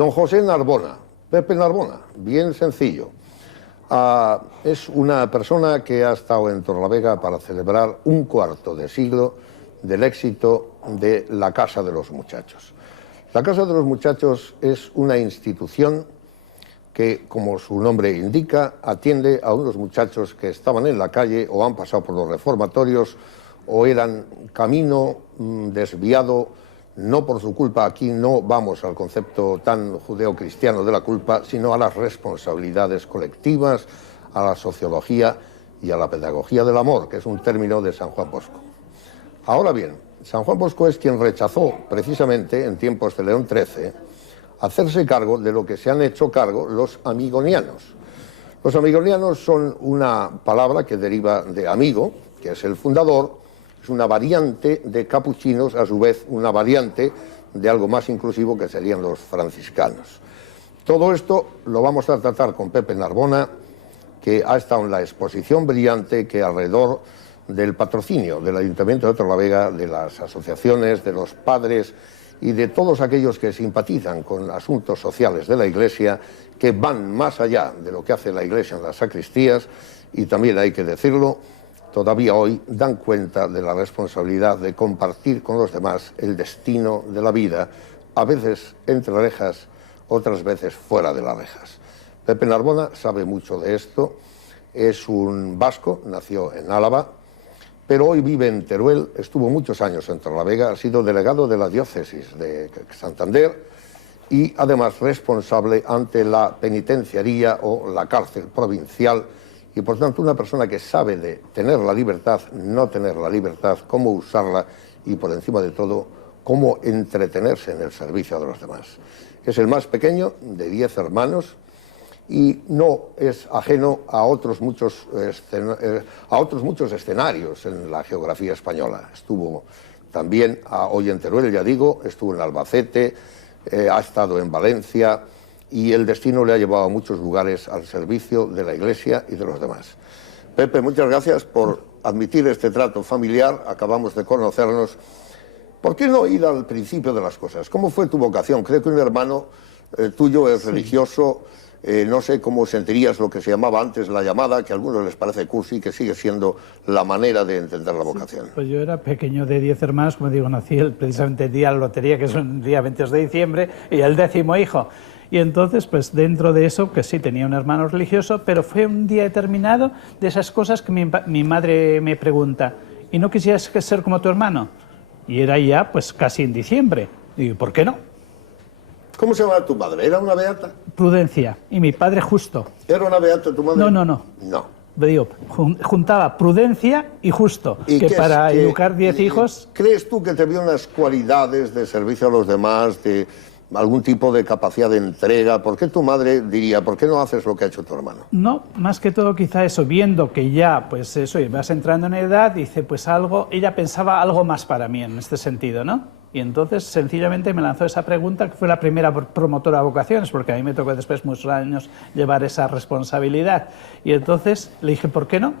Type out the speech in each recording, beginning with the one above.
Don José Narbona, Pepe Narbona, bien sencillo. Es una persona que ha estado en Torrelavega para celebrar un cuarto de siglo del éxito de la Casa de los Muchachos. La Casa de los Muchachos es una institución que, como su nombre indica, atiende a unos muchachos que estaban en la calle o han pasado por los reformatorios o eran camino desviado, no por su culpa. Aquí no vamos al concepto tan judeocristiano de la culpa, sino a las responsabilidades colectivas, a la sociología y a la pedagogía del amor, que es un término de San Juan Bosco. Ahora bien, San Juan Bosco es quien rechazó, precisamente en tiempos de León XIII, hacerse cargo de lo que se han hecho cargo los amigonianos. Los amigonianos son una palabra que deriva de amigo, que es el fundador, es una variante de capuchinos, a su vez una variante de algo más inclusivo que serían los franciscanos. Todo esto lo vamos a tratar con Pepe Narbona, que ha estado en la exposición brillante que alrededor del patrocinio del Ayuntamiento de Torrelavega, de las asociaciones, de los padres y de todos aquellos que simpatizan con asuntos sociales de la Iglesia, que van más allá de lo que hace la Iglesia en las sacristías, y también hay que decirlo, todavía hoy dan cuenta de la responsabilidad de compartir con los demás el destino de la vida, a veces entre rejas, otras veces fuera de las rejas. Pepe Narbona sabe mucho de esto, es un vasco, nació en Álava, pero hoy vive en Teruel, estuvo muchos años en Torrelavega, ha sido delegado de la diócesis de Santander y además responsable ante la penitenciaría o la cárcel provincial, y por tanto una persona que sabe de tener la libertad, no tener la libertad, cómo usarla y por encima de todo cómo entretenerse en el servicio de los demás. Es el más pequeño de 10 hermanos y no es ajeno a otros muchos escenarios en la geografía española. Estuvo también hoy en Teruel, ya digo, estuvo en Albacete, ha estado en Valencia, y el destino le ha llevado a muchos lugares al servicio de la Iglesia y de los demás. Pepe, muchas gracias por admitir este trato familiar, acabamos de conocernos. ¿Por qué no ir al principio de las cosas? ¿Cómo fue tu vocación? Creo que un hermano tuyo es religioso, no sé cómo sentirías lo que se llamaba antes la llamada, que a algunos les parece cursi, que sigue siendo la manera de entender la vocación. Sí, pues yo era pequeño de 10 hermanos, como digo, nací precisamente el día de la lotería, que es el día 22 de diciembre, y el 10º hijo. Y entonces, pues dentro de eso, que sí, tenía un hermano religioso, pero fue un día determinado de esas cosas que mi madre me pregunta, ¿y no quisieras ser como tu hermano? Y era ya, pues casi en diciembre. Y digo, ¿por qué no? ¿Cómo se llamaba tu madre? ¿Era una beata? Prudencia. Y mi padre Justo. ¿Era una beata tu madre? No. No. Digo, juntaba prudencia y justo, ¿Y que para educar 10 hijos... ¿Crees tú que te vio unas cualidades de servicio a los demás, de algún tipo de capacidad de entrega? ¿Por qué tu madre diría, por qué no haces lo que ha hecho tu hermano? No, más que todo quizá eso, viendo que ya, pues eso, y vas entrando en edad, dice, pues algo, ella pensaba algo más para mí en este sentido, ¿no? Y entonces sencillamente me lanzó esa pregunta, que fue la primera promotora de vocaciones, porque a mí me tocó después muchos años llevar esa responsabilidad. Y entonces le dije, ¿por qué no?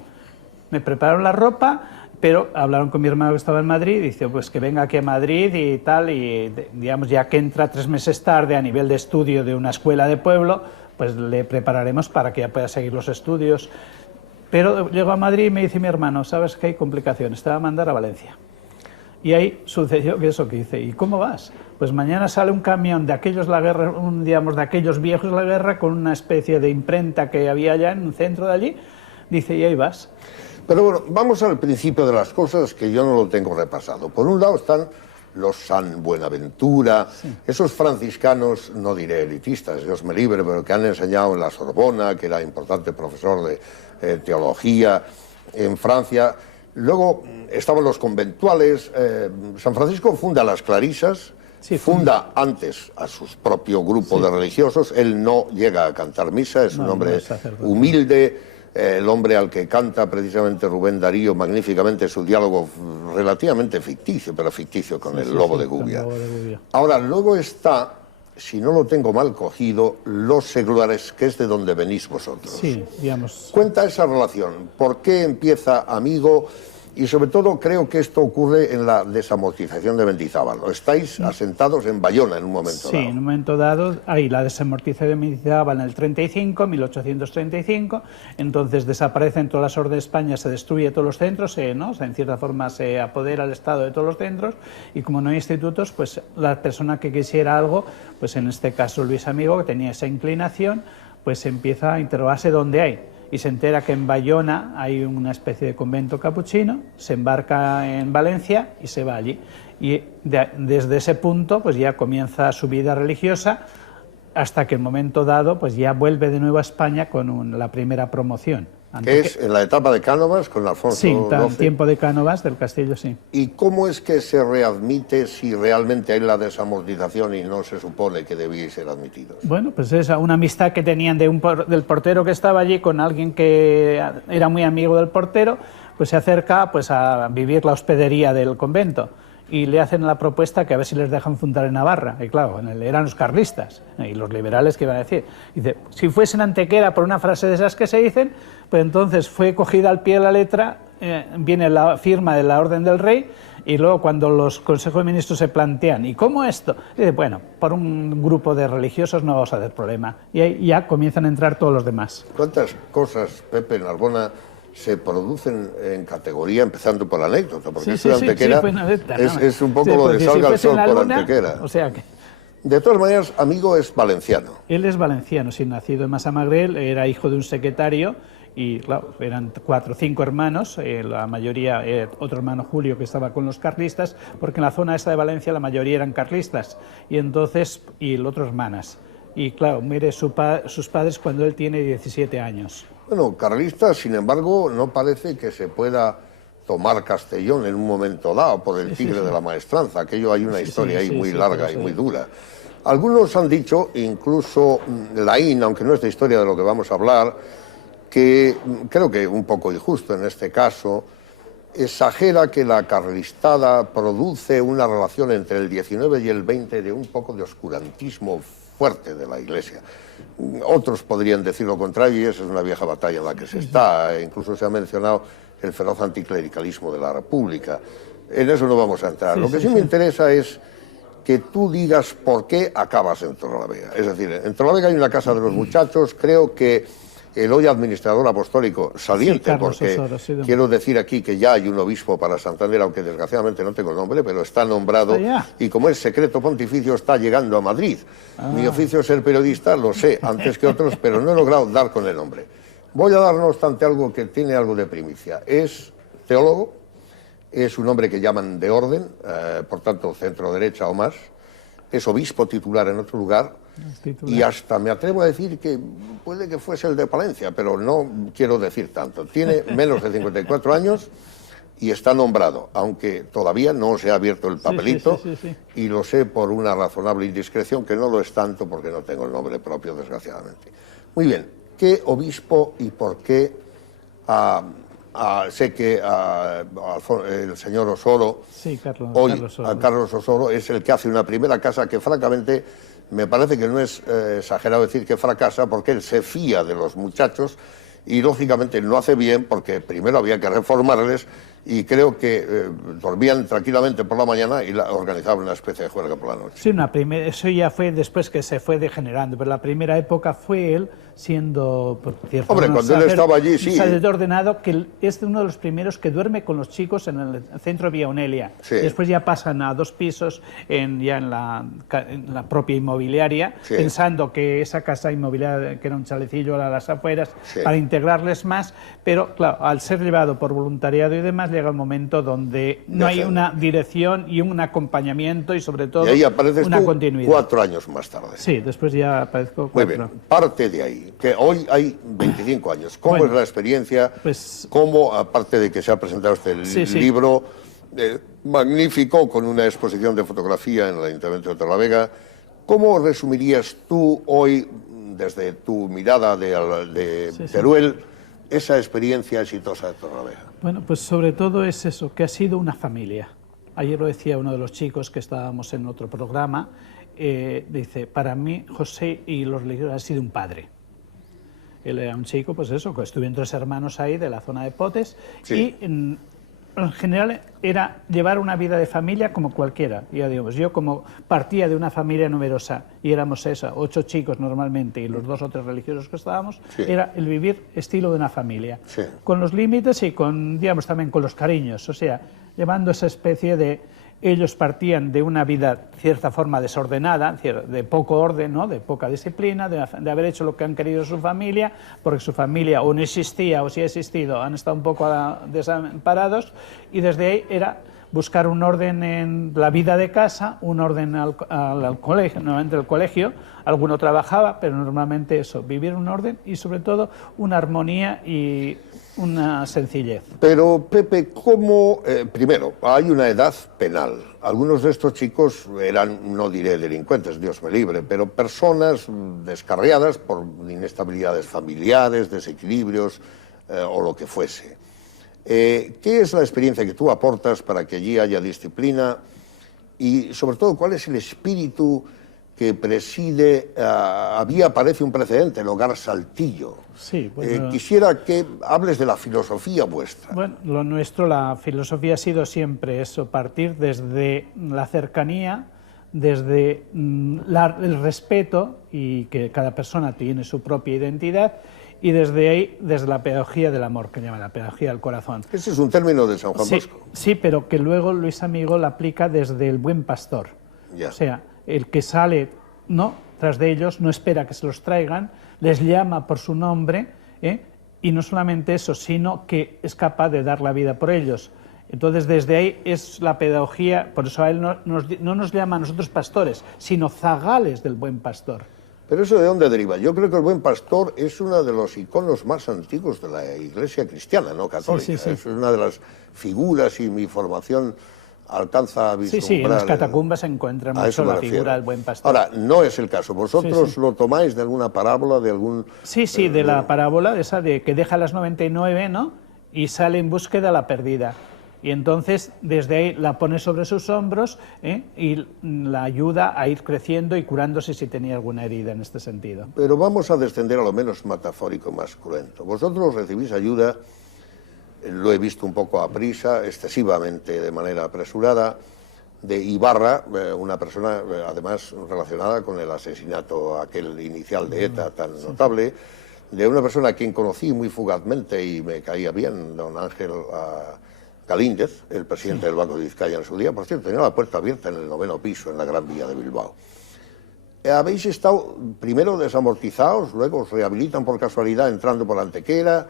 Me prepararon la ropa, pero hablaron con mi hermano que estaba en Madrid, y dice, pues que venga aquí a Madrid y tal, y digamos, ya que entra 3 meses tarde a nivel de estudio de una escuela de pueblo, pues le prepararemos para que ya pueda seguir los estudios. Pero llegó a Madrid y me dice mi hermano, ¿sabes que hay complicaciones? Te va a mandar a Valencia. Y ahí sucedió que eso que dice, ¿y cómo vas? Pues mañana sale un camión de aquellos la guerra, digamos, de aquellos viejos de la guerra, con una especie de imprenta que había allá en un centro de allí, dice, y ahí vas. Pero bueno, vamos al principio de las cosas, que yo no lo tengo repasado. Por un lado están los San Buenaventura, sí, esos franciscanos, no diré elitistas, Dios me libre, pero que han enseñado en la Sorbona, que era importante profesor de teología en Francia. Luego estaban los conventuales. San Francisco funda las Clarisas, sí, funda antes a su propio grupo, sí, de religiosos. Él no llega a cantar misa, es un hombre humilde, el hombre al que canta precisamente Rubén Darío magníficamente su diálogo relativamente ficticio, pero ficticio con el lobo de Gubia. Ahora, luego está, si no lo tengo mal cogido, los seglares, que es de donde venís vosotros. Sí, digamos. Cuenta esa relación. ¿Por qué empieza amigo? Y sobre todo creo que esto ocurre en la desamortización de Mendizábal. Estáis asentados en Bayona en un momento dado. Sí, en un momento dado hay la desamortización de Mendizábal en el 35, 1835, entonces desaparecen todas las órdenes de España, se destruye todos los centros, ¿no? O sea, en cierta forma se apodera el Estado de todos los centros y como no hay institutos, pues la persona que quisiera algo, pues en este caso Luis Amigo, que tenía esa inclinación, pues empieza a interrogarse dónde hay. Y se entera que en Bayona hay una especie de convento capuchino, se embarca en Valencia y se va allí. Y desde ese punto pues ya comienza su vida religiosa hasta que en momento dado pues ya vuelve de nuevo a España con la primera promoción. Que es en la etapa de Cánovas con Alfonso XII. Sí, en tiempo de Cánovas del Castillo, sí. ¿Y cómo es que se readmite si realmente hay la desamortización y no se supone que debíais ser admitidos? Bueno, pues es una amistad que tenían del portero que estaba allí con alguien que era muy amigo del portero, pues se acerca pues a vivir la hospedería del convento y le hacen la propuesta que a ver si les dejan fundar en Navarra. Y claro, eran los carlistas y los liberales que iban a decir. Dice, si fuesen Antequera por una frase de esas que se dicen, pues entonces fue cogida al pie de la letra, viene la firma de la Orden del Rey y luego cuando los Consejos de Ministros se plantean, ¿y cómo esto? Dice, bueno, por un grupo de religiosos no vamos a hacer problema. Y ahí ya comienzan a entrar todos los demás. ¿Cuántas cosas, Pepe Narbona, se producen en categoría, empezando por la anécdota? Porque esto de Antequera es un poco lo de salga el sol por Antequera. O sea que... De todas maneras, Amigo es valenciano. Él es valenciano, sí, nacido en Massamagrell, era hijo de un secretario y claro, eran 4 o 5 hermanos, la mayoría, otro hermano Julio que estaba con los carlistas, porque en la zona esta de Valencia la mayoría eran carlistas, y entonces, y el otro hermanas. Y claro, muere sus padres cuando él tiene 17 años. Bueno, carlista, sin embargo, no parece que se pueda tomar Castellón en un momento dado por el tigre de la maestranza. Aquello hay una historia ahí muy larga y muy dura. Algunos han dicho, incluso Laín, aunque no es de historia de lo que vamos a hablar, que creo que un poco injusto en este caso, exagera que la carlistada produce una relación entre el 19 y el 20 de un poco de oscurantismo fuerte de la Iglesia. Otros podrían decir lo contrario y esa es una vieja batalla en la que se está. Incluso se ha mencionado el feroz anticlericalismo de la República. En eso no vamos a entrar. Lo que sí me interesa es que tú digas por qué acabas en Torrelavega. Es decir, en Torrelavega hay una casa de los muchachos, creo que el hoy administrador apostólico saliente, porque Osoro, quiero decir aquí que ya hay un obispo para Santander, aunque desgraciadamente no tengo el nombre, pero está nombrado y como es secreto pontificio está llegando a Madrid. Mi oficio es ser periodista, lo sé, antes que otros, pero no he logrado dar con el nombre. Voy a dar, no obstante, algo que tiene algo de primicia. Es teólogo, es un hombre que llaman de orden, por tanto centro-derecha o más, es obispo titular en otro lugar, y hasta me atrevo a decir que puede que fuese el de Palencia, pero no quiero decir tanto. Tiene menos de 54 años y está nombrado, aunque todavía no se ha abierto el papelito, y lo sé por una razonable indiscreción, que no lo es tanto porque no tengo el nombre propio, desgraciadamente. Muy bien, ¿qué obispo y por qué? Sé que el señor Osoro, Carlos Osoro, es el que hace una primera casa que francamente me parece que no es exagerado decir que fracasa, porque él se fía de los muchachos y lógicamente no hace bien porque primero había que reformarles y creo que dormían tranquilamente por la mañana y organizaban una especie de juerga por la noche. Sí, eso ya fue después que se fue degenerando, pero la primera época fue él siendo... Hombre, cuando él estaba allí, sí. Sacerdote ordenado, que es uno de los primeros que duerme con los chicos en el centro Vía Aunelia. Sí. Después ya pasan a 2 pisos ya en la propia inmobiliaria, pensando que esa casa inmobiliaria, que era un chalecillo a las afueras, para integrarles más, pero claro, al ser llevado por voluntariado y demás, llega el momento donde no hay una dirección y un acompañamiento y sobre todo una continuidad. 4 años más tarde. Sí, después ya aparezco 4. Muy bien, parte de ahí, que hoy hay 25 años. ¿Cómo es la experiencia? Pues, ¿cómo, aparte de que se ha presentado este libro magnífico con una exposición de fotografía en el Ayuntamiento de Torrelavega, cómo resumirías tú hoy, desde tu mirada de Teruel, esa experiencia exitosa de Torrelavega? Bueno, pues sobre todo es eso, que ha sido una familia. Ayer lo decía uno de los chicos que estábamos en otro programa, dice, para mí José y los Ligos ha sido un padre. Él era un chico, pues eso, que estuvieron 3 hermanos ahí de la zona de Potes y en general era llevar una vida de familia como cualquiera. Ya digamos, yo como partía de una familia numerosa y éramos 8 chicos normalmente y los 2 o 3 religiosos que estábamos, sí, era el vivir estilo de una familia, sí, con los límites y con, digamos, también con los cariños, o sea, llevando esa especie de... Ellos partían de una vida, cierta forma, desordenada, de poco orden, ¿no? De poca disciplina, de haber hecho lo que han querido su familia, porque su familia o no existía o si ha existido, han estado un poco desamparados, y desde ahí era buscar un orden en la vida de casa, un orden al colegio, normalmente el colegio, alguno trabajaba, pero normalmente eso, vivir un orden y sobre todo una armonía y una sencillez. Pero, Pepe, ¿cómo? Primero, hay una edad penal. Algunos de estos chicos eran, no diré delincuentes, Dios me libre, pero personas descarriadas por inestabilidades familiares, desequilibrios o lo que fuese. ¿Qué es la experiencia que tú aportas para que allí haya disciplina? Y, sobre todo, ¿cuál es el espíritu que preside? Había, parece, un precedente, el Hogar Saltillo. Sí, bueno, quisiera que hables de la filosofía vuestra. Bueno, lo nuestro, la filosofía ha sido siempre eso, partir desde la cercanía, desde el respeto y que cada persona tiene su propia identidad, y desde ahí, desde la pedagogía del amor, que llaman la pedagogía del corazón. Ese es un término de San Juan Bosco. Sí, pero que luego Luis Amigo la aplica desde el buen pastor. Ya. O sea, el que sale, ¿no?, tras de ellos, no espera que se los traigan, les llama por su nombre, y no solamente eso, sino que es capaz de dar la vida por ellos. Entonces, desde ahí es la pedagogía, por eso a él no nos llama a nosotros pastores, sino zagales del buen pastor. Pero ¿eso de dónde deriva? Yo creo que el buen pastor es uno de los iconos más antiguos de la Iglesia cristiana, no católica. Sí, sí, sí. Es una de las figuras, y mi formación alcanza a vislumbrar. Sí, sí, en las catacumbas se encuentra mucho la figura del buen pastor. Ahora, no es el caso. ¿Vosotros lo tomáis de alguna parábola, de algún...? Sí, sí, de la parábola esa de que deja las 99, ¿no?, y sale en búsqueda de la perdida. Y entonces, desde ahí la pone sobre sus hombros, y la ayuda a ir creciendo y curándose si tenía alguna herida en este sentido. Pero vamos a descender a lo menos metafórico, más cruento. Vosotros recibís ayuda, lo he visto un poco a prisa, excesivamente, de manera apresurada, de Ibarra, una persona además relacionada con el asesinato aquel inicial de ETA tan notable, de una persona a quien conocí muy fugazmente y me caía bien, don Ángel Galíndez, el presidente del Banco de Vizcaya en su día. Por cierto, tenía la puerta abierta en el 9º piso, en la Gran Vía de Bilbao. Habéis estado primero desamortizados, luego os rehabilitan por casualidad entrando por Antequera,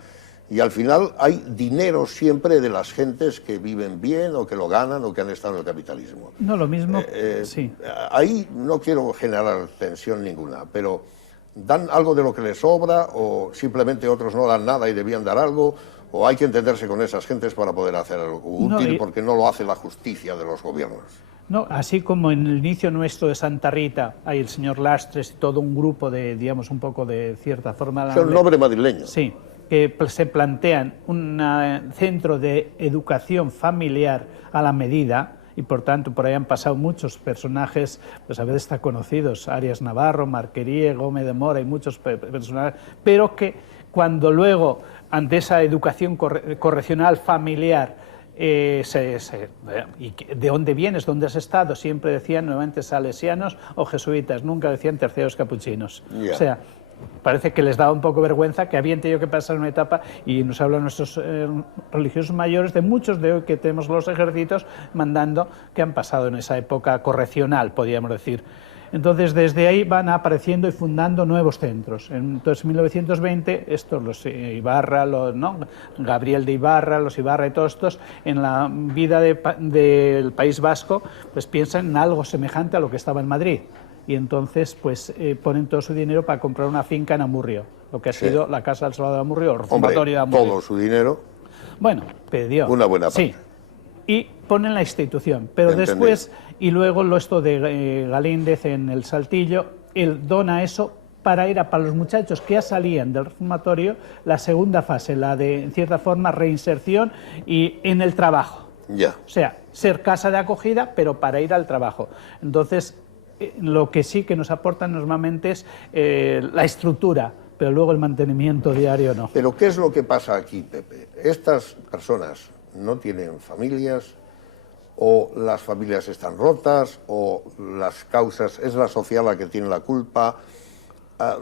y al final hay dinero siempre de las gentes que viven bien o que lo ganan o que han estado en el capitalismo. No, lo mismo, sí. Ahí no quiero generar tensión ninguna, pero ¿dan algo de lo que les sobra o simplemente otros no dan nada y debían dar algo? ¿O hay que entenderse con esas gentes para poder hacer algo útil porque no lo hace la justicia de los gobiernos? No, así como en el inicio nuestro de Santa Rita hay el señor Lastres y todo un grupo de, digamos, un poco de cierta forma... Es un nombre madrileño. Sí, que se plantean un centro de educación familiar a la medida, y por tanto por ahí han pasado muchos personajes, pues a veces está conocidos, Arias Navarro, Marquería, Gómez de Mora y muchos personajes, pero que cuando luego, ante esa educación correccional familiar, ¿y de dónde vienes? ¿Dónde has estado? Siempre decían nuevamente salesianos o jesuitas, nunca decían terceros capuchinos. Yeah. O sea, parece que les daba un poco vergüenza que habían tenido que pasar una etapa, y nos hablan nuestros religiosos mayores de muchos de hoy que tenemos los ejércitos mandando, que han pasado en esa época correccional, podríamos decir. Entonces, desde ahí van apareciendo y fundando nuevos centros. Entonces, en 1920, estos, los Ibarra, Gabriel de Ibarra, los Ibarra y todos estos, en la vida del País Vasco, pues piensan en algo semejante a lo que estaba en Madrid. Y entonces, pues, ponen todo su dinero para comprar una finca en Amurrio, lo que ha sido la Casa del Salvador de Amurrio, o reformatorio de Amurrio. Todo su dinero. Bueno, pidió. Una buena parte. Sí. Y ponen la institución, pero después, y luego esto de Galíndez en el Saltillo, él dona eso para ir para los muchachos que ya salían del reformatorio, la segunda fase, la de, en cierta forma, reinserción y en el trabajo. Ya. O sea, ser casa de acogida, pero para ir al trabajo. Entonces, lo que sí que nos aportan normalmente es la estructura, pero luego el mantenimiento diario no. Pero ¿qué es lo que pasa aquí, Pepe? Estas personas no tienen familias, o las familias están rotas, o las causas, es la sociedad la que tiene la culpa.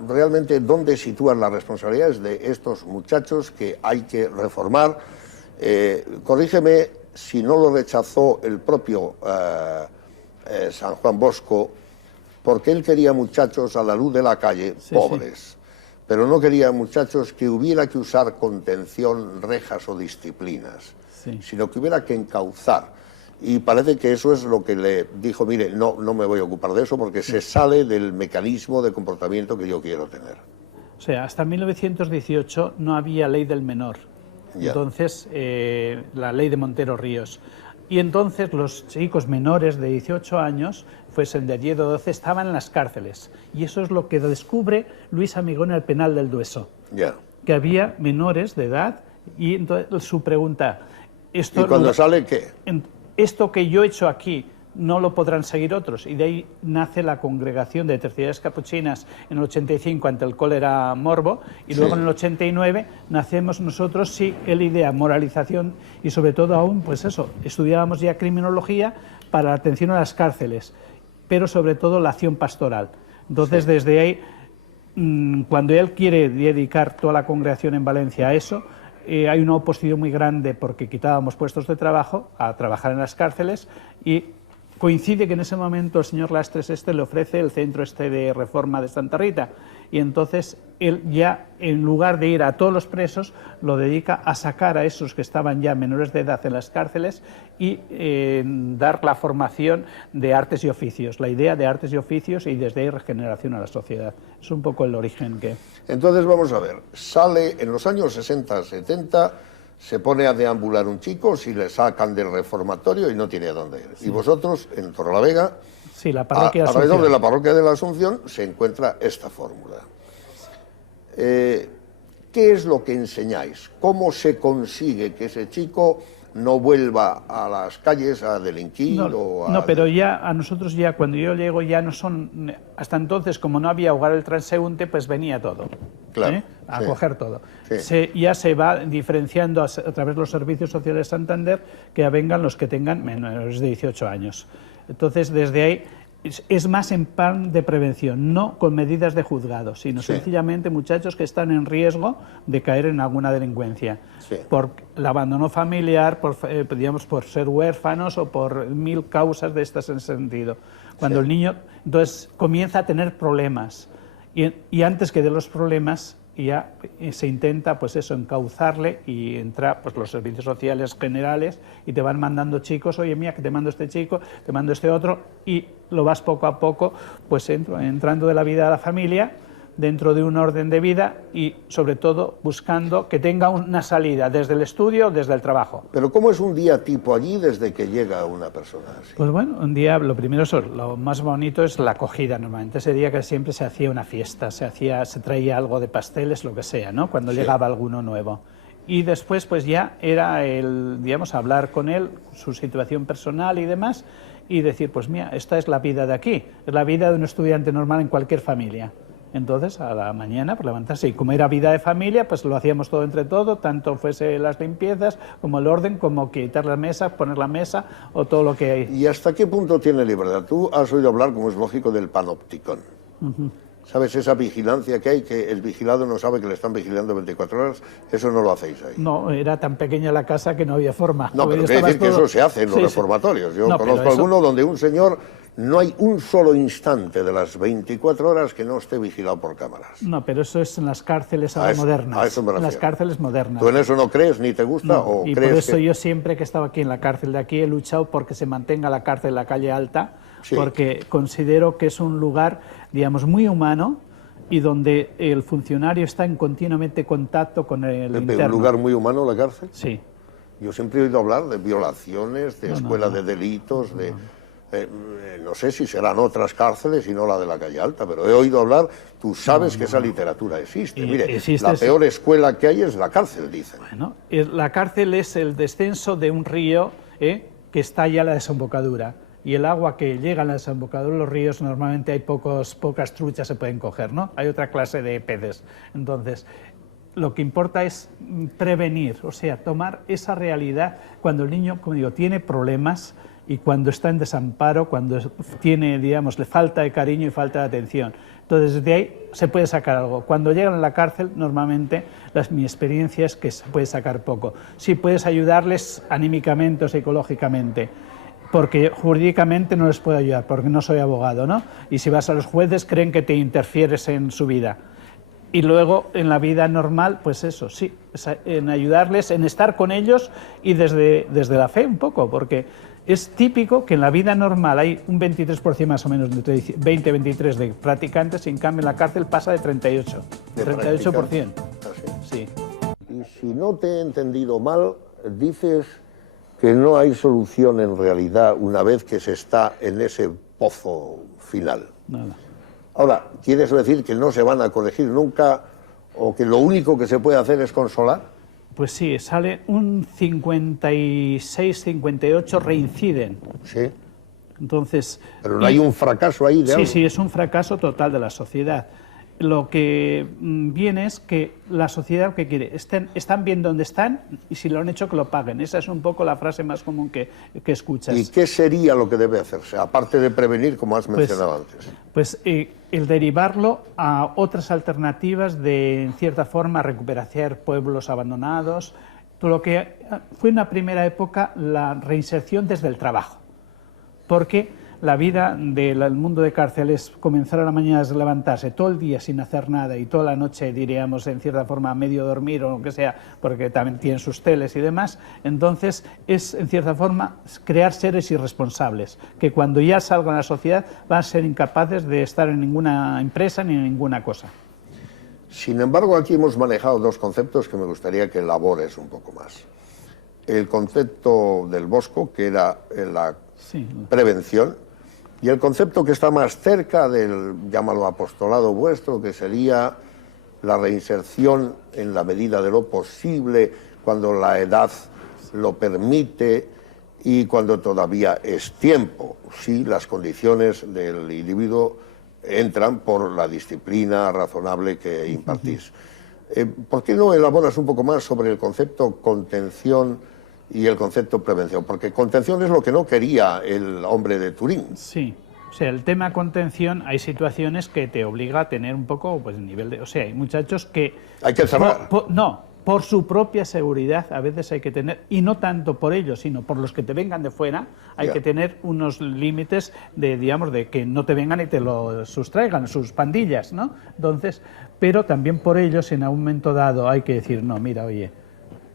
Realmente, ¿dónde sitúan las responsabilidades de estos muchachos que hay que reformar? Corrígeme si no lo rechazó el propio San Juan Bosco, porque él quería muchachos a la luz de la calle, sí, pobres, sí, pero no quería muchachos que hubiera que usar contención, rejas o disciplinas, sí, sino que hubiera que encauzar. Y parece que eso es lo que le dijo, mire, no me voy a ocupar de eso porque se sale del mecanismo de comportamiento que yo quiero tener. O sea, hasta 1918 no había ley del menor, ya. Entonces la ley de Montero Ríos. Y entonces los chicos menores de 18 años, fuesen de 10 o 12, estaban en las cárceles. Y eso es lo que descubre Luis Amigón en el penal del Dueso, ya. Que había menores de edad y entonces su pregunta... ¿Y cuando sale qué? Esto que yo he hecho aquí no lo podrán seguir otros, y de ahí nace la congregación de terciarias capuchinas en el 85 ante el cólera morbo, y luego en el 89 nacemos nosotros, sí, la idea, moralización, y sobre todo aún, pues eso, estudiábamos ya criminología para la atención a las cárceles, pero sobre todo la acción pastoral. Entonces, desde ahí, cuando él quiere dedicar toda la congregación en Valencia a eso, hay una oposición muy grande porque quitábamos puestos de trabajo a trabajar en las cárceles, y coincide que en ese momento el señor Lastres le ofrece el centro de reforma de Santa Rita, y entonces él ya, en lugar de ir a todos los presos, lo dedica a sacar a esos que estaban ya menores de edad en las cárceles y dar la formación de artes y oficios, la idea de artes y oficios, y desde ahí regeneración a la sociedad. Es un poco el origen que... Entonces vamos a ver, sale en los años 60-70, se pone a deambular un chico, si le sacan del reformatorio y no tiene a dónde ir. Sí. Y vosotros, en Torrelavega, sí, la parroquia alrededor de la parroquia de la Asunción, se encuentra esta fórmula. ¿Qué es lo que enseñáis? ¿Cómo se consigue que ese chico no vuelva a las calles a delinquir? No, pero ya a nosotros, ya cuando yo llego, ya no son... Hasta entonces, como no había hogar el transeúnte, pues venía todo, claro, a coger todo. Sí. Ya se va diferenciando a través de los servicios sociales de Santander, que vengan los que tengan menores de 18 años. Entonces, desde ahí... Es más en plan de prevención, no con medidas de juzgado, sino sencillamente muchachos que están en riesgo de caer en alguna delincuencia, por el abandono familiar, digamos, por ser huérfanos o por 1000 causas de estas en ese sentido. Cuando el niño entonces comienza a tener problemas y antes que de los problemas ya se intenta, pues eso, encauzarle, y entra pues los servicios sociales generales y te van mandando chicos, oye, mira, que te mando este chico, te mando este otro, y lo vas poco a poco pues entrando de la vida a la familia, dentro de un orden de vida, y sobre todo buscando que tenga una salida desde el estudio o desde el trabajo. Pero ¿cómo es un día tipo allí desde que llega una persona así? Pues bueno, un día, lo primero, lo más bonito es la acogida normalmente. Ese día que siempre se hacía una fiesta, se traía algo de pasteles, lo que sea, ¿no? Cuando llegaba alguno nuevo. Y después pues ya era digamos, hablar con él, su situación personal y demás, y decir, pues mira, esta es la vida de aquí, es la vida de un estudiante normal en cualquier familia. Entonces, a la mañana, por levantarse, y como era vida de familia, pues lo hacíamos todo entre todo, tanto fuese las limpiezas, como el orden, como quitar la mesa, poner la mesa, o todo lo que hay. ¿Y hasta qué punto tiene libertad? Tú has oído hablar, como es lógico, del panopticón. ¿Sabes esa vigilancia que hay, que el vigilado no sabe que le están vigilando 24 horas? Eso no lo hacéis ahí. No, era tan pequeña la casa que no había forma. No, pero quiere decir que eso se hace en los reformatorios. Yo conozco alguno donde un señor... No hay un solo instante de las 24 horas que no esté vigilado por cámaras. No, pero eso es en las cárceles modernas. A eso me refiero. En las cárceles modernas. ¿Tú en eso no crees ni te gusta? No, ¿O y crees por eso que... yo siempre que he estado aquí en la cárcel de aquí he luchado porque se mantenga la cárcel en la calle Alta, porque considero que es un lugar, digamos, muy humano, y donde el funcionario está en continuamente contacto con el interno. ¿Un lugar muy humano la cárcel? Sí. Yo siempre he oído hablar de violaciones, de escuelas de delitos, de... no sé si serán otras cárceles y no la de la calle Alta, pero he oído hablar, tú sabes que esa literatura existe. Mire, la peor escuela que hay es la cárcel, dicen. Bueno, la cárcel es el descenso de un río que está ya a la desembocadura, y el agua que llega a la desembocadura de los ríos normalmente hay pocas truchas se pueden coger, ¿no? Hay otra clase de peces. Entonces, lo que importa es prevenir, o sea, tomar esa realidad cuando el niño, como digo, tiene problemas y cuando está en desamparo, cuando tiene, digamos, le falta de cariño y falta de atención. Entonces, desde ahí se puede sacar algo. Cuando llegan a la cárcel, normalmente, mi experiencia es que se puede sacar poco. Sí puedes ayudarles anímicamente o psicológicamente, porque jurídicamente no les puedo ayudar, porque no soy abogado, ¿no? Y si vas a los jueces, creen que te interfieres en su vida. Y luego, en la vida normal, pues eso, sí, en ayudarles, en estar con ellos y desde la fe un poco, porque es típico que en la vida normal hay un 23% más o menos, 20-23% de practicantes, y en cambio en la cárcel pasa de 38%. De 38%. Sí. Sí. Y si no te he entendido mal, dices que no hay solución en realidad una vez que se está en ese pozo final. Nada. Ahora, ¿quieres decir que no se van a corregir nunca o que lo único que se puede hacer es consolar? Pues sí, sale un 56-58 reinciden. Sí. Entonces, Pero no hay un fracaso ahí de algo. Sí, es un fracaso total de la sociedad. Lo que viene es que la sociedad, ¿qué quiere? Están bien donde están y si lo han hecho, que lo paguen. Esa es un poco la frase más común que escuchas. ¿Y qué sería lo que debe hacerse, aparte de prevenir, como has mencionado antes? Pues el derivarlo a otras alternativas de, en cierta forma, recuperar pueblos abandonados. Todo lo que fue en una primera época la reinserción desde el trabajo. Porque la vida del mundo de cárcel es comenzar a la mañana a levantarse todo el día sin hacer nada y toda la noche, diríamos, en cierta forma, medio dormir o lo que sea, porque también tienen sus teles y demás. Entonces, es, en cierta forma, crear seres irresponsables, que cuando ya salgan a la sociedad van a ser incapaces de estar en ninguna empresa ni en ninguna cosa. Sin embargo, aquí hemos manejado dos conceptos que me gustaría que elabores un poco más. El concepto del Bosco, que era la prevención, y el concepto que está más cerca del, llámalo, apostolado vuestro, que sería la reinserción en la medida de lo posible, cuando la edad lo permite y cuando todavía es tiempo, si las condiciones del individuo entran por la disciplina razonable que impartís. ¿Por qué no elaboras un poco más sobre el concepto contención y el concepto prevención? Porque contención es lo que no quería el hombre de Turín. Sí, o sea, el tema contención, hay situaciones que te obliga a tener un poco, pues, nivel de... O sea, hay muchachos que... Hay que cerrar. Por su propia seguridad a veces hay que tener, y no tanto por ellos, sino por los que te vengan de fuera, hay que tener unos límites de, digamos, de que no te vengan y te lo sustraigan, sus pandillas, ¿no? Entonces, pero también por ellos, en algún momento dado, hay que decir, no, mira, oye,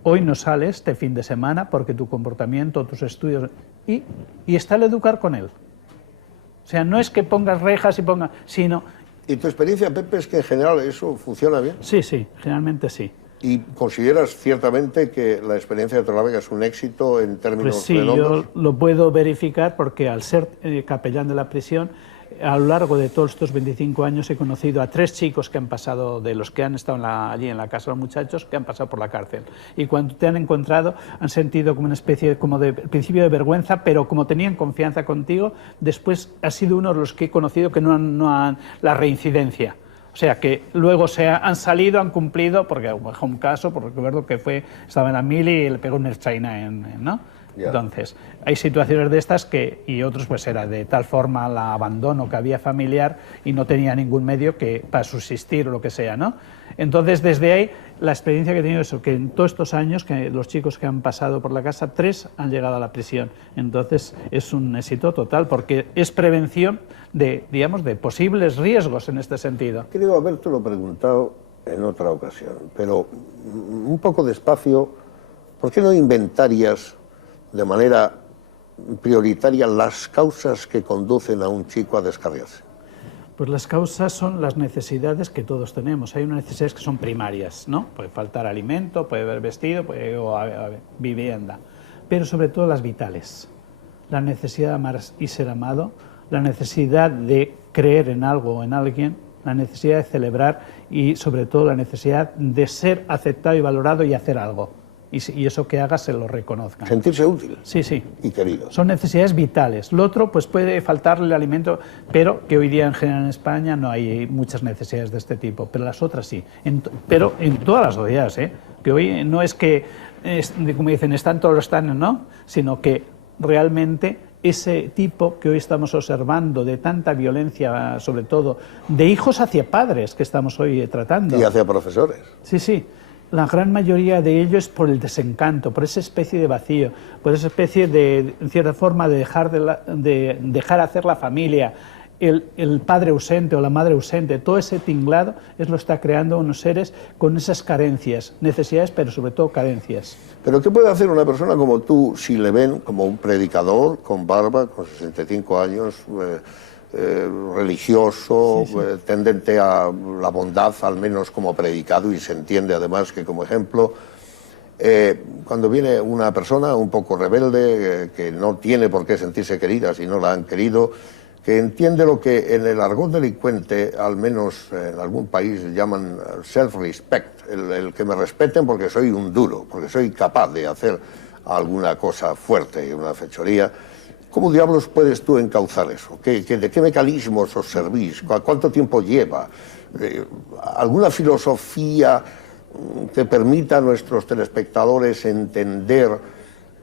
hoy no sales este fin de semana porque tu comportamiento, tus estudios... Y está el educar con él. O sea, no es que pongas rejas y pongas... sino... ¿Y tu experiencia, Pepe, es que en general eso funciona bien? Sí, generalmente sí. ¿Y consideras ciertamente que la experiencia de Torrelavega es un éxito en términos pues sí, redondos? yo lo puedo verificar porque al ser capellán de la prisión, a lo largo de todos estos 25 años he conocido a 3 chicos que han pasado, de los que han estado allí en la casa de los muchachos, que han pasado por la cárcel. Y cuando te han encontrado han sentido como una especie como de principio de vergüenza, pero como tenían confianza contigo, después has sido uno de los que he conocido que no han la reincidencia. O sea, que luego han salido, han cumplido, porque fue un caso, porque recuerdo que estaba en la mili y le pegó un erchaina, ¿no? Yeah. Entonces, hay situaciones de estas y otros pues era de tal forma el abandono que había familiar y no tenía ningún medio para subsistir o lo que sea, ¿no? Entonces, desde ahí, la experiencia que he tenido es que en todos estos años, que los chicos que han pasado por la casa, 3 han llegado a la prisión. Entonces, es un éxito total, porque es prevención de, digamos, de posibles riesgos en este sentido. Creo habértelo preguntado en otra ocasión, pero un poco despacio, ¿por qué no inventarías de manera prioritaria las causas que conducen a un chico a descarriarse? Pues las causas son las necesidades que todos tenemos. Hay unas necesidades que son primarias, ¿no? Puede faltar alimento, puede haber vestido, puede haber vivienda, pero sobre todo las vitales. La necesidad de amar y ser amado, la necesidad de creer en algo o en alguien, la necesidad de celebrar y sobre todo la necesidad de ser aceptado y valorado y hacer algo. y eso que hagas se lo reconozcan. Sentirse útil. Sí, sí. Y querido. Son necesidades vitales. Lo otro, pues puede faltarle el alimento, pero que hoy día en general en España no hay muchas necesidades de este tipo, pero las otras sí. Pero en todas las sociedades, ¿eh? Que hoy no es que, como dicen, están todos los están, ¿no? Sino que realmente ese tipo que hoy estamos observando de tanta violencia, sobre todo de hijos hacia padres que estamos hoy tratando. Y hacia profesores. Sí, sí. La gran mayoría de ello es por el desencanto, por esa especie de vacío, por esa especie de, en cierta forma, de dejar hacer la familia, el padre ausente o la madre ausente. Todo ese tinglado es lo que está creando unos seres con esas carencias, necesidades, pero sobre todo carencias. Pero ¿qué puede hacer una persona como tú si le ven como un predicador con barba, con 65 años, religioso, sí, sí, tendente a la bondad, al menos como predicado, y se entiende además que como ejemplo, cuando viene una persona un poco rebelde, que no tiene por qué sentirse querida si no la han querido, que entiende lo que en el argot delincuente, al menos en algún país, llaman self-respect, el que me respeten porque soy un duro, porque soy capaz de hacer alguna cosa fuerte, una fechoría. ¿Cómo diablos puedes tú encauzar eso? ¿De qué mecanismos os servís? ¿Cuánto tiempo lleva? ¿Alguna filosofía que permita a nuestros telespectadores entender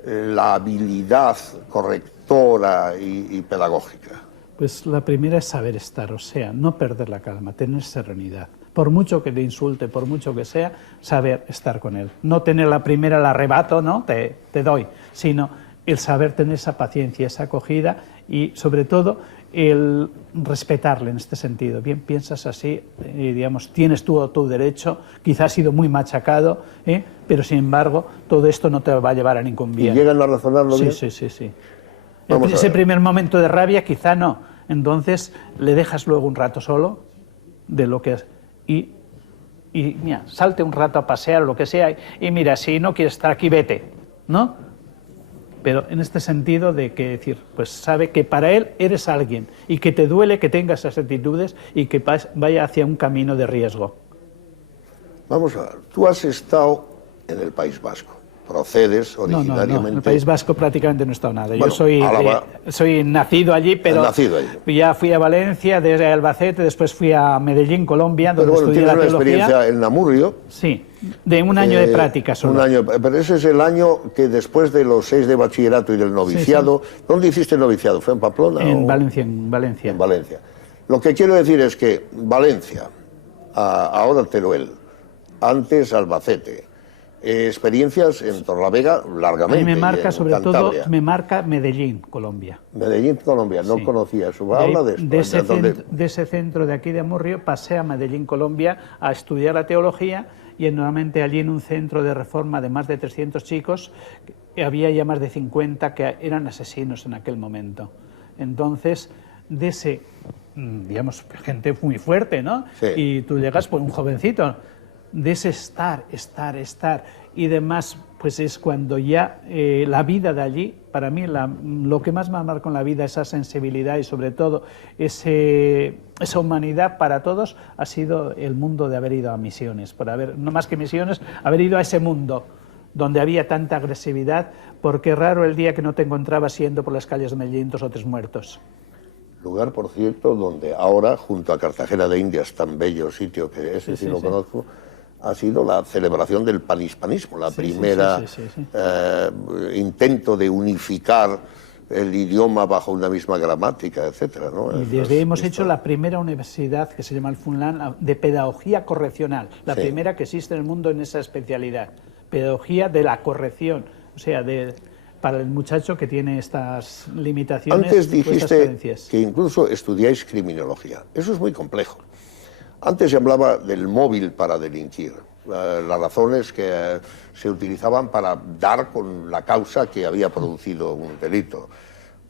la habilidad correctora y pedagógica? Pues la primera es saber estar, o sea, no perder la calma, tener serenidad. Por mucho que te insulte, por mucho que sea, saber estar con él. No tener la primera, el arrebato, ¿no? Te doy, sino el saber tener esa paciencia, esa acogida y, sobre todo, el respetarle en este sentido. Bien, piensas así, digamos, tienes tú tu derecho, quizás has sido muy machacado, pero, sin embargo, todo esto no te va a llevar a ningún bien. ¿Y llegan a razonarlo bien? Sí, sí, sí, sí. Ese primer momento de rabia quizá no, entonces le dejas luego un rato solo de lo que es y mira, salte un rato a pasear o lo que sea y mira, si no quieres estar aquí, vete, ¿no? Pero en este sentido de que decir, pues sabe que para él eres alguien y que te duele que tengas esas actitudes y que vaya hacia un camino de riesgo. Vamos a ver, tú has estado en el País Vasco. Procedes originariamente... No, en el País Vasco prácticamente no he estado nada. Bueno, yo soy nacido allí, pero ya fui a Valencia, desde Albacete, después fui a Medellín, Colombia, donde estudié la teología. Tienes una experiencia en Namurrio. Sí, de un año de práctica solo. Un año, pero ese es el año que después de los 6 de bachillerato y del noviciado... Sí, sí. ¿Dónde hiciste el noviciado? ¿Fue en Pamplona? En Valencia, en Valencia. En Valencia. Lo que quiero decir es que Valencia, ahora Teruel, antes Albacete... experiencias en Torrelavega largamente. A mí me marca, sobre todo, me marca Medellín, Colombia. Medellín, Colombia, no conocía eso. Habla de esto. De ese centro de aquí de Amurrio pasé a Medellín, Colombia, a estudiar la teología y nuevamente allí en un centro de reforma de más de 300 chicos, había ya más de 50 que eran asesinos en aquel momento. Entonces, de ese, digamos, gente muy fuerte, ¿no? Sí. Y tú llegas por un jovencito, de ese estar y demás, pues es cuando ya la vida de allí, para mí lo que más me marcó en la vida, esa sensibilidad y sobre todo esa humanidad para todos, ha sido el mundo de haber ido a misiones, no más que misiones, haber ido a ese mundo donde había tanta agresividad, porque raro el día que no te encontrabas yendo por las calles de Medellín 2 o 3 muertos. Lugar, por cierto, donde ahora, junto a Cartagena de Indias, tan bello sitio que ese sí lo conozco, ha sido la celebración del panhispanismo, la primera intento de unificar el idioma bajo una misma gramática, etcétera, ¿no? Y desde ahí hemos hecho la primera universidad que se llama el FUNLAN de pedagogía correccional, la primera que existe en el mundo en esa especialidad, pedagogía de la corrección, o sea, para el muchacho que tiene estas limitaciones. Antes dijiste que incluso estudiáis criminología, eso es muy complejo. Antes se hablaba del móvil para delinquir, las razones que se utilizaban para dar con la causa que había producido un delito.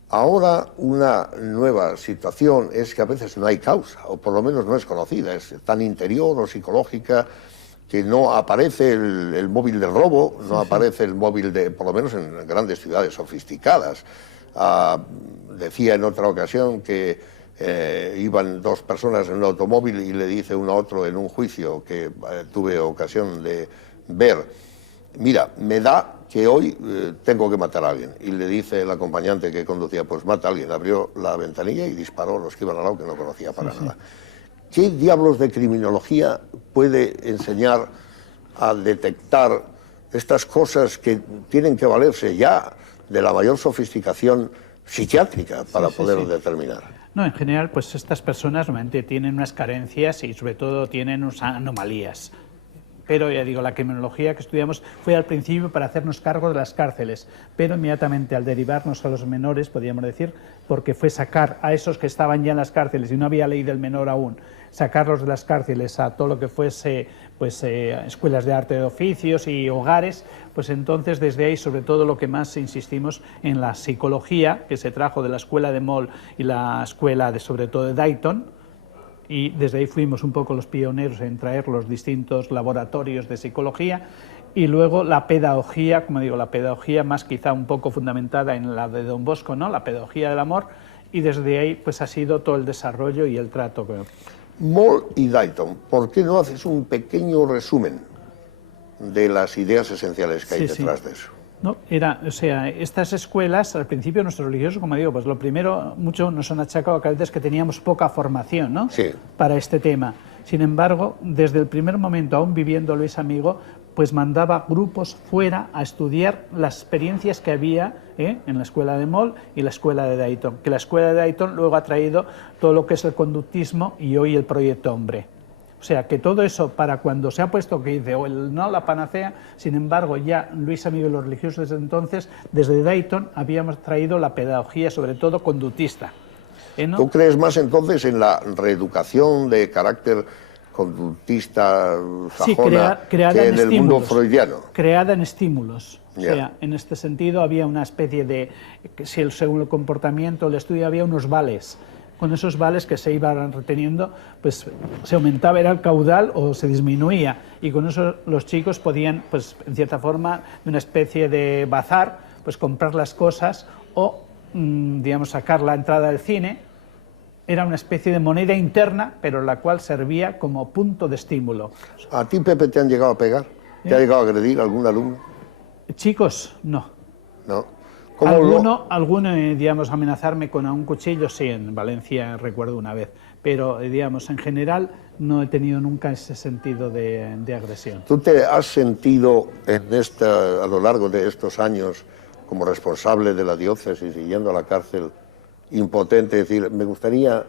Ahora una nueva situación es que a veces no hay causa, o por lo menos no es conocida, es tan interior o psicológica que no aparece el móvil del robo, no aparece el móvil por lo menos en grandes ciudades sofisticadas. Decía en otra ocasión que iban 2 personas en un automóvil y le dice uno a otro en un juicio que tuve ocasión de ver, mira, me da que hoy tengo que matar a alguien. Y le dice el acompañante que conducía, pues mata a alguien. Abrió la ventanilla y disparó a los que iban al lado, que no conocía para nada. ¿Qué diablos de criminología puede enseñar a detectar estas cosas que tienen que valerse ya de la mayor sofisticación psiquiátrica para poder determinar? No, en general, pues estas personas normalmente tienen unas carencias y sobre todo tienen unas anomalías. Pero ya digo, la criminología que estudiamos fue al principio para hacernos cargo de las cárceles, pero inmediatamente al derivarnos a los menores, podríamos decir, porque fue sacar a esos que estaban ya en las cárceles y no había ley del menor aún, sacarlos de las cárceles a todo lo que fuese pues, escuelas de arte de oficios y hogares, pues entonces desde ahí sobre todo lo que más insistimos en la psicología, que se trajo de la escuela de Moll y la escuela de, sobre todo de Dayton, y desde ahí fuimos un poco los pioneros en traer los distintos laboratorios de psicología, y luego la pedagogía, como digo, la pedagogía más quizá un poco fundamentada en la de Don Bosco, ¿no? La pedagogía del amor, y desde ahí pues ha sido todo el desarrollo y el trato. Moll y Dayton, ¿por qué no haces un pequeño resumen de las ideas esenciales que hay detrás de eso? No, o sea, estas escuelas, al principio nuestros religiosos, como digo, pues lo primero, mucho nos han achacado a veces que teníamos poca formación, ¿no? Sí. Para este tema. Sin embargo, desde el primer momento, aún viviendo Luis Amigo, pues mandaba grupos fuera a estudiar las experiencias que había en la escuela de Moll y la escuela de Dayton. Que la escuela de Dayton luego ha traído todo lo que es el conductismo y hoy el Proyecto Hombre. O sea, que todo eso, para cuando se ha puesto, que dice, no la panacea, sin embargo, ya Luis Amigo y los religiosos desde entonces, desde Dayton, habíamos traído la pedagogía, sobre todo conductista. ¿No? ¿Tú crees más entonces en la reeducación de carácter conductista sajona que en el mundo freudiano? Creada en estímulos. O sea, en este sentido había una especie de, según el comportamiento, el estudio, había unos vales. Con esos vales que se iban reteniendo, pues se aumentaba era el caudal o se disminuía, y con eso los chicos podían, pues en cierta forma, de una especie de bazar, pues comprar las cosas o, digamos, sacar la entrada del cine. Era una especie de moneda interna, pero la cual servía como punto de estímulo. ¿A ti, Pepe, te han llegado a pegar? ¿Te ha llegado a agredir algún alumno? Chicos, no. No. Alguno, digamos, amenazarme con un cuchillo, sí, en Valencia recuerdo una vez, pero, digamos, en general no he tenido nunca ese sentido de agresión. ¿Tú te has sentido a lo largo de estos años como responsable de la diócesis y yendo a la cárcel impotente, es decir, me gustaría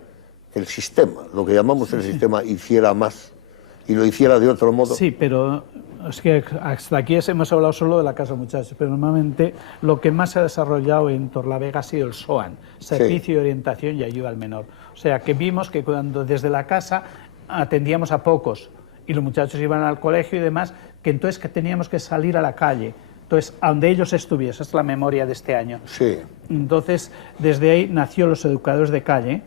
que el sistema, lo que llamamos el sistema, hiciera más y lo hiciera de otro modo? Sí, pero es que hasta aquí hemos hablado solo de la Casa Muchachos, pero normalmente lo que más se ha desarrollado en Torlavega ha sido el SOAN, Servicio de Orientación y Ayuda al Menor. O sea, que vimos que cuando desde la casa atendíamos a pocos y los muchachos iban al colegio y demás, que entonces que teníamos que salir a la calle. Entonces, a donde ellos estuviesen, es la memoria de este año. Sí. Entonces, desde ahí nació los educadores de calle,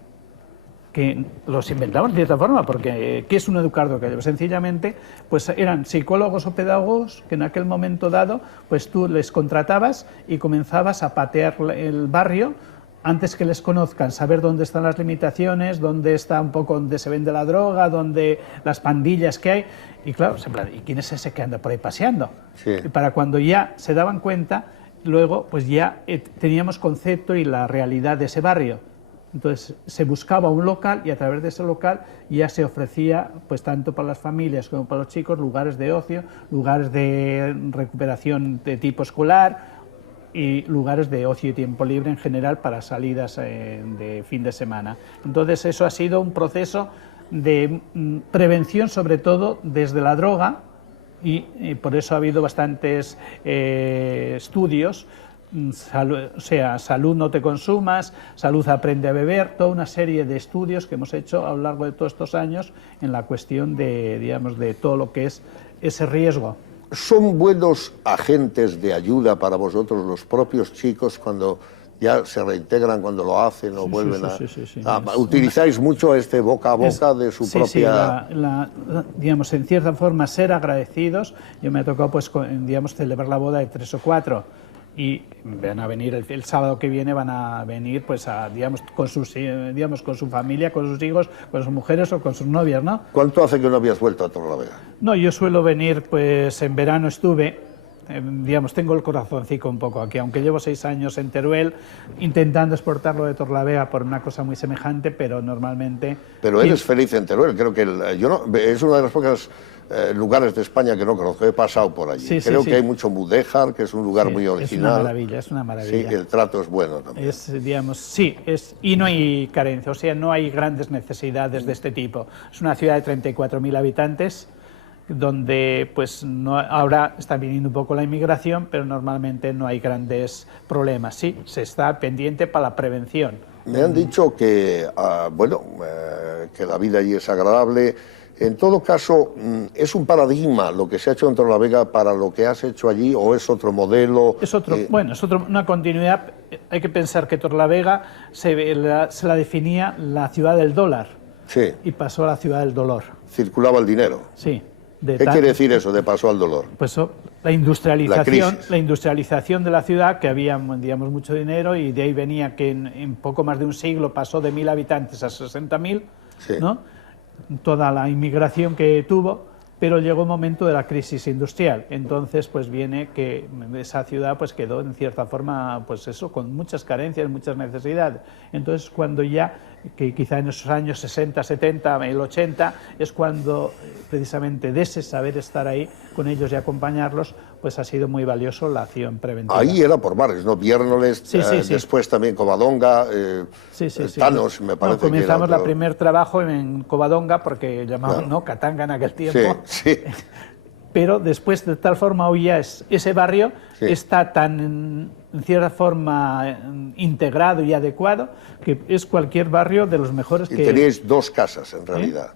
que los inventamos de cierta forma, porque ¿qué es un educador de calle? Pues sencillamente, pues eran psicólogos o pedagogos que en aquel momento dado, pues tú les contratabas y comenzabas a patear el barrio antes que les conozcan, saber dónde están las limitaciones, dónde está un poco donde se vende la droga, dónde las pandillas que hay, y claro, ¿y quién es ese que anda por ahí paseando? Sí. Y para cuando ya se daban cuenta, luego pues ya teníamos concepto y la realidad de ese barrio. Entonces se buscaba un local y a través de ese local ya se ofrecía, pues tanto para las familias como para los chicos, lugares de ocio, lugares de recuperación de tipo escolar y lugares de ocio y tiempo libre en general para salidas de fin de semana. Entonces eso ha sido un proceso de prevención, sobre todo desde la droga, y por eso ha habido bastantes estudios. Salud no te consumas, salud aprende a beber, toda una serie de estudios que hemos hecho a lo largo de todos estos años en la cuestión de, digamos, de todo lo que es ese riesgo. ¿Son buenos agentes de ayuda para vosotros los propios chicos cuando ya se reintegran, cuando lo hacen o vuelven a... ¿Utilizáis mucho este boca a boca de su propia...? Digamos, en cierta forma, ser agradecidos. Yo me ha tocado, pues, digamos, celebrar la boda de 3 o 4 y van a venir el sábado que viene, van a venir, pues, digamos, con su familia, con sus hijos, con sus mujeres o con sus novias, ¿no? ¿Cuánto hace que no habías vuelto a Torlavega? No, yo suelo venir, pues, en verano estuve digamos, tengo el corazoncito un poco aquí, aunque llevo 6 años en Teruel intentando exportarlo de Torlavega por una cosa muy semejante, pero normalmente... Pero eres feliz en Teruel, creo que es una de las pocas lugares de España que no conozco, he pasado por allí. Sí, creo sí, que hay mucho mudéjar, que es un lugar muy original. Es una maravilla. Sí, el trato es bueno también. Digamos, y no hay carencia, o sea, no hay grandes necesidades de este tipo. Es una ciudad de 34.000 habitantes, donde pues ahora está viniendo un poco la inmigración, pero normalmente no hay grandes problemas. Sí, se está pendiente para la prevención. Me han dicho que, que la vida allí es agradable. En todo caso, ¿es un paradigma lo que se ha hecho en Torlavega para lo que has hecho allí o es otro modelo? Es otro, una continuidad. Hay que pensar que Torlavega se la definía la ciudad del dólar, sí, y pasó a la ciudad del dolor. Circulaba el dinero. Sí. ¿Qué quiere decir eso de pasó al dolor? Pues la industrialización de la ciudad, que había, digamos, mucho dinero, y de ahí venía que en poco más de un siglo pasó de 1.000 habitantes a 60.000, sí, ¿no? Toda la inmigración que tuvo, pero llegó un momento de la crisis industrial. Entonces, pues viene que esa ciudad pues quedó en cierta forma, pues eso, con muchas carencias, muchas necesidades. Entonces, cuando ya, que quizá en esos años 60, 70, el 80, es cuando precisamente de ese saber estar ahí con ellos y acompañarlos, pues ha sido muy valioso la acción preventiva. Ahí era por barrios, ¿no? Viérnoles, sí, después también Covadonga, Tanos, me parece que comenzamos el primer trabajo en Covadonga, porque llamaban, ¿no?, Katanga en aquel tiempo. Sí, sí. Pero después, de tal forma, hoy ya ese barrio está tan, en cierta forma, integrado y adecuado, que es cualquier barrio de los mejores que... Y teníais 2 casas, en realidad.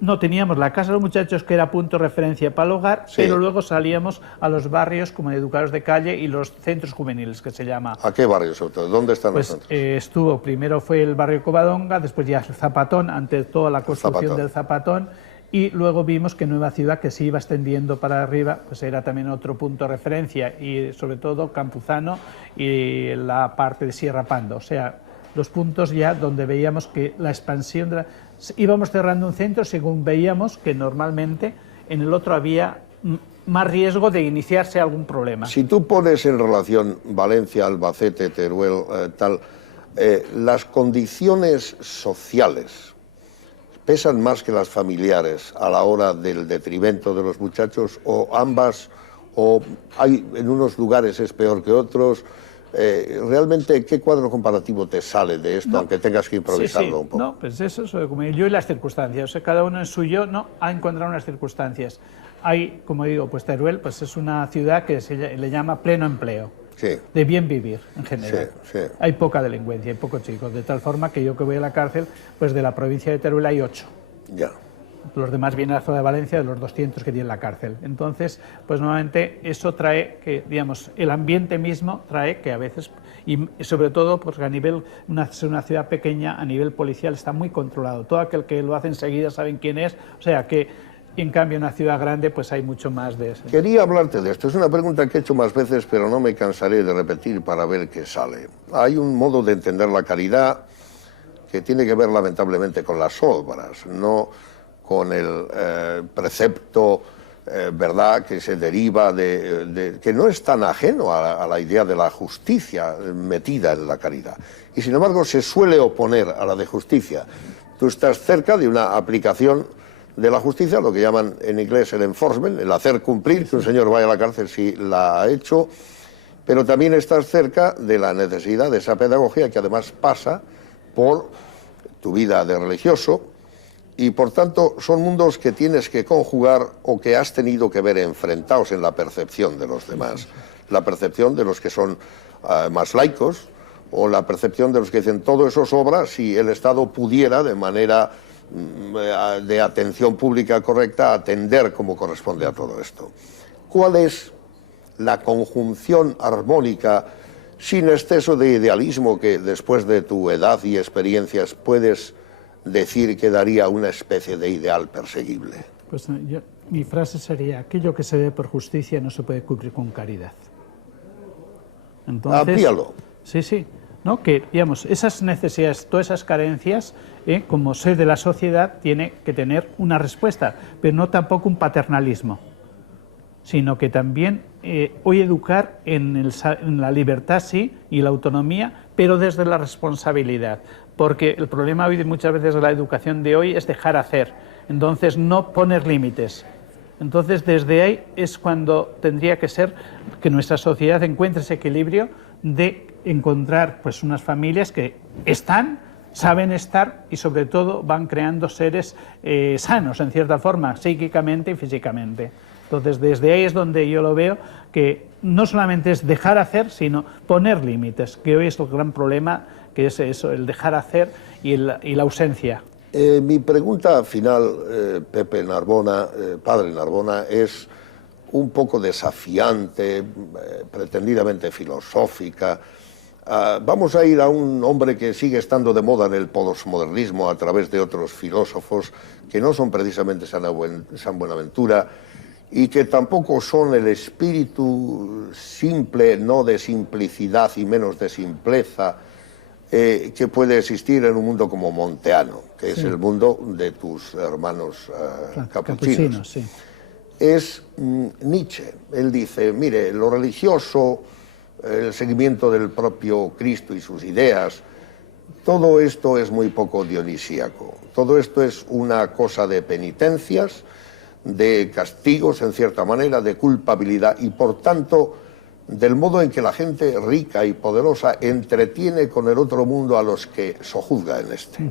No, teníamos la casa de los muchachos, que era punto de referencia para el hogar, pero luego salíamos a los barrios como educadores de calle y los centros juveniles, que se llama. ¿A qué barrios sobre todo? ¿Dónde están los centros? Primero fue el barrio Covadonga, después ya el Zapatón, ante toda la construcción del Zapatón, y luego vimos que Nueva Ciudad, que se iba extendiendo para arriba, pues era también otro punto de referencia, y sobre todo Campuzano y la parte de Sierra Pando, o sea, los puntos ya donde veíamos que la expansión de íbamos cerrando un centro según veíamos que normalmente en el otro había más riesgo de iniciarse algún problema. Si tú pones en relación Valencia, Albacete, Teruel, las condiciones sociales pesan más que las familiares a la hora del detrimento de los muchachos, o ambas, o hay en unos lugares es peor que otros. ¿Realmente qué cuadro comparativo te sale de esto, aunque tengas que improvisarlo un poco? No, pues eso, como yo y las circunstancias, o sea, cada uno en su yo ha encontrado unas circunstancias. Hay, como digo, pues Teruel pues es una ciudad que le llama pleno empleo, de bien vivir en general. Hay poca delincuencia, hay pocos chicos, de tal forma que yo que voy a la cárcel, pues de la provincia de Teruel hay 8. Ya. Los demás vienen a la zona de Valencia, de los 200 que tiene la cárcel. Entonces, pues nuevamente eso trae que, digamos, el ambiente mismo trae que a veces, y sobre todo porque a nivel, una ciudad pequeña, a nivel policial está muy controlado. Todo aquel que lo hace enseguida saben quién es, o sea que en cambio en una ciudad grande pues hay mucho más de eso. Quería hablarte de esto, es una pregunta que he hecho más veces, pero no me cansaré de repetir para ver qué sale. Hay un modo de entender la caridad que tiene que ver lamentablemente con las obras, no con el precepto, ¿verdad?, que se deriva que no es tan ajeno a la idea de la justicia metida en la caridad. Y sin embargo se suele oponer a la de justicia. Tú estás cerca de una aplicación de la justicia, lo que llaman en inglés el enforcement, el hacer cumplir, que un señor vaya a la cárcel si la ha hecho, pero también estás cerca de la necesidad de esa pedagogía que además pasa por tu vida de religioso, y por tanto son mundos que tienes que conjugar o que has tenido que ver enfrentados en la percepción de los demás. La percepción de los que son más laicos, o la percepción de los que dicen todo eso sobra si el Estado pudiera de manera de atención pública correcta atender como corresponde a todo esto. ¿Cuál es la conjunción armónica sin exceso de idealismo que después de tu edad y experiencias puedes decir que daría una especie de ideal perseguible? Pues mi frase sería: aquello que se ve por justicia no se puede cubrir con caridad. Entonces, amplíalo. Sí, ¿no? Que, digamos, esas necesidades, todas esas carencias, como ser de la sociedad, tiene que tener una respuesta, pero no tampoco un paternalismo. sino que también hoy educar en la libertad sí y la autonomía, pero desde la responsabilidad, porque el problema hoy muchas veces de la educación de hoy es dejar hacer, entonces no poner límites. Entonces desde ahí es cuando tendría que ser que nuestra sociedad encuentre ese equilibrio de encontrar pues unas familias que saben estar y sobre todo van creando seres sanos en cierta forma, psíquicamente y físicamente. Entonces desde ahí es donde yo lo veo, que no solamente es dejar hacer, sino poner límites, que hoy es el gran problema, que es eso, el dejar hacer y la ausencia. Mi pregunta final, Pepe Narbona, padre Narbona, es un poco desafiante, pretendidamente filosófica. Vamos a ir a un hombre que sigue estando de moda en el posmodernismo a través de otros filósofos que no son precisamente San Buenaventura y que tampoco son el espíritu simple, no de simplicidad y menos de simpleza, que puede existir en un mundo como monteano, que es el mundo de tus hermanos capuchinos. Sí. Es Nietzsche. Él dice, mire, lo religioso, el seguimiento del propio Cristo y sus ideas, todo esto es muy poco dionisíaco. Todo esto es una cosa de penitencias, de castigos en cierta manera, de culpabilidad y por tanto del modo en que la gente rica y poderosa entretiene con el otro mundo a los que sojuzga en este.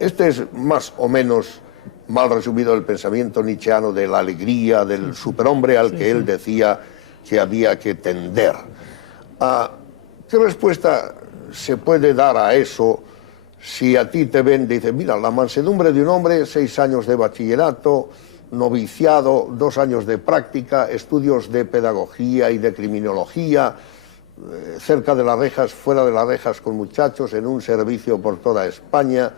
Este es más o menos mal resumido el pensamiento nietzscheano de la alegría del superhombre al que él decía que había que tender. ¿Qué respuesta se puede dar a eso si a ti te ven, dice, mira, la mansedumbre de un hombre, 6 años de bachillerato, noviciado, 2 años de práctica, estudios de pedagogía y de criminología, cerca de las rejas, fuera de las rejas con muchachos, en un servicio por toda España,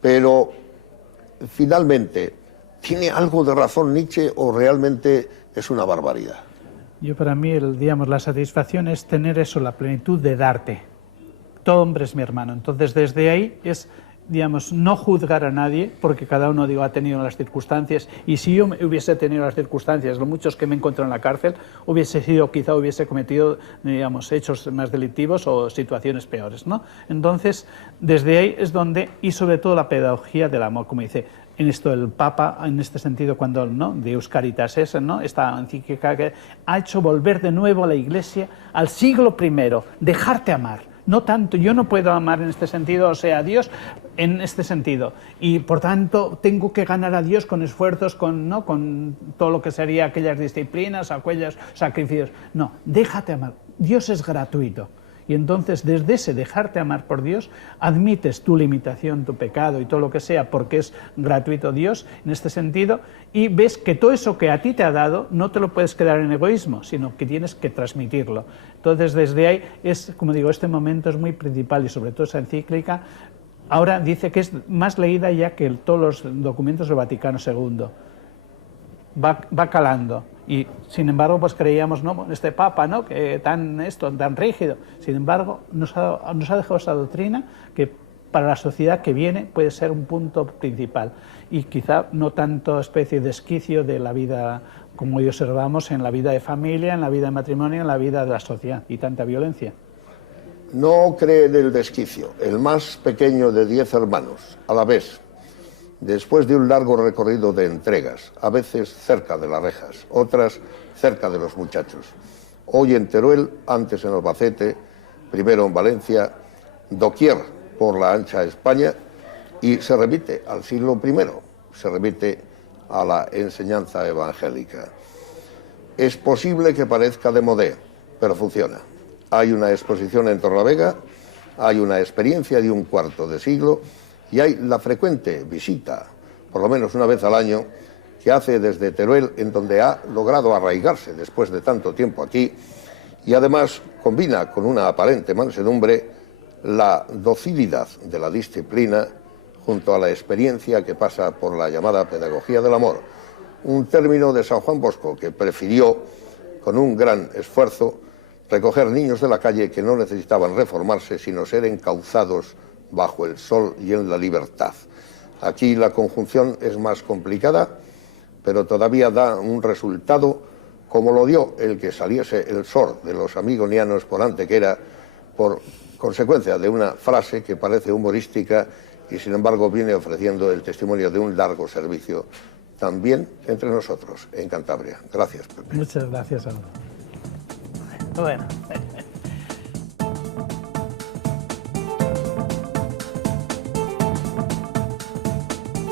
pero finalmente, ¿tiene algo de razón Nietzsche o realmente es una barbaridad? Yo para mí, la satisfacción es tener eso, la plenitud de darte. Todo hombre es mi hermano. Entonces desde ahí es, no juzgar a nadie, porque cada uno ha tenido las circunstancias, y si yo hubiese tenido las circunstancias, los muchos que me encontré en la cárcel, quizá hubiese cometido, hechos más delictivos o situaciones peores, ¿no? Entonces, desde ahí es donde, y sobre todo la pedagogía del amor, como dice, en esto el Papa, en este sentido, cuando, ¿no?, Deus Caritas es, ¿no?, esta encíclica que ha hecho volver de nuevo a la Iglesia al siglo I, dejarte amar. No tanto, yo no puedo amar en este sentido, o sea, a Dios en este sentido. Y por tanto tengo que ganar a Dios con esfuerzos, con todo lo que sería aquellas disciplinas, aquellos sacrificios. No, déjate amar. Dios es gratuito. Y entonces desde ese dejarte amar por Dios, admites tu limitación, tu pecado y todo lo que sea, porque es gratuito Dios en este sentido, y ves que todo eso que a ti te ha dado no te lo puedes quedar en egoísmo, sino que tienes que transmitirlo. Entonces desde ahí es, como digo, este momento es muy principal y sobre todo esa encíclica, ahora dice que es más leída ya que todos los documentos del Vaticano II. Va calando. Y sin embargo, pues creíamos, ¿no?, este Papa, ¿no?, que tan rígido. Sin embargo, nos ha dejado esa doctrina que para la sociedad que viene puede ser un punto principal. Y quizá no tanto especie de esquicio de la vida como hoy observamos en la vida de familia, en la vida de matrimonio, en la vida de la sociedad, y tanta violencia. No cree en el desquicio. El más pequeño de 10 hermanos, a la vez, después de un largo recorrido de entregas, a veces cerca de las rejas, otras cerca de los muchachos. Hoy en Teruel, antes en Albacete, primero en Valencia, doquier por la ancha España, y se remite al siglo I, se remite a la enseñanza evangélica. Es posible que parezca de modé, pero funciona. Hay una exposición en Torlavega, hay una experiencia de un cuarto de siglo, y hay la frecuente visita, por lo menos una vez al año, que hace desde Teruel, en donde ha logrado arraigarse después de tanto tiempo aquí, y además combina con una aparente mansedumbre la docilidad de la disciplina junto a la experiencia que pasa por la llamada pedagogía del amor, un término de San Juan Bosco que prefirió, con un gran esfuerzo, recoger niños de la calle que no necesitaban reformarse, sino ser encauzados bajo el sol y en la libertad. Aquí la conjunción es más complicada, pero todavía da un resultado como lo dio el que saliese el sor de los amigonianos por Antequera, por consecuencia de una frase que parece humorística y sin embargo viene ofreciendo el testimonio de un largo servicio también entre nosotros en Cantabria. Gracias, Pepe. Muchas gracias, Álvaro. Bueno.